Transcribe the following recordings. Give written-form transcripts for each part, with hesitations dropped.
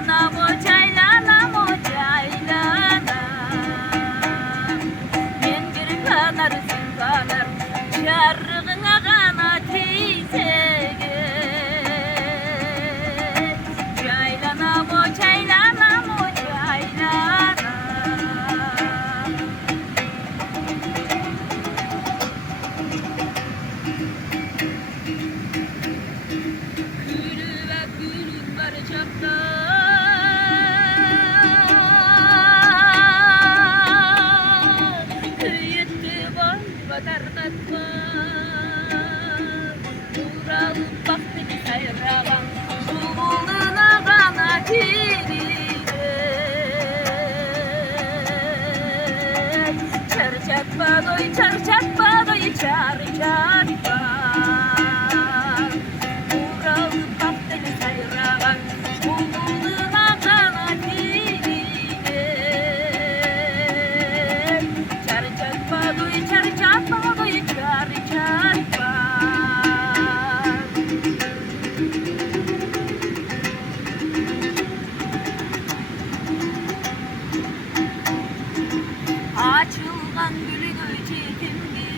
çaylanam o çaylana. Men bir kanar sınganar, şarrığına kana teysege. Çaylanam o çaylanam o çaylana. Gülü ve gülün var çapta. Tarqatma Uğralım baktı sayrağam Suğuluna kana tirirek Çarçatma doy çarçatma Uğralım baktı sayrağam Suğuluna kana tirirek Çarçatma doy çarçatma açılgan gülü göçetimdi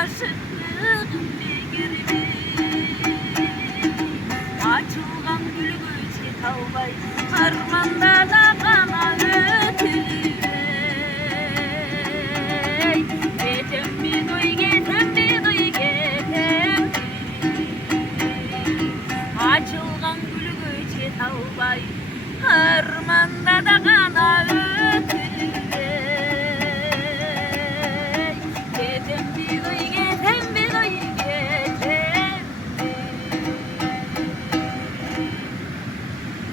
Aşıklığım begirdi açılgan gülü göçet albay harmanda da kana ötülü Getem bir duy açılgan gülü göçet albay harmanda da kana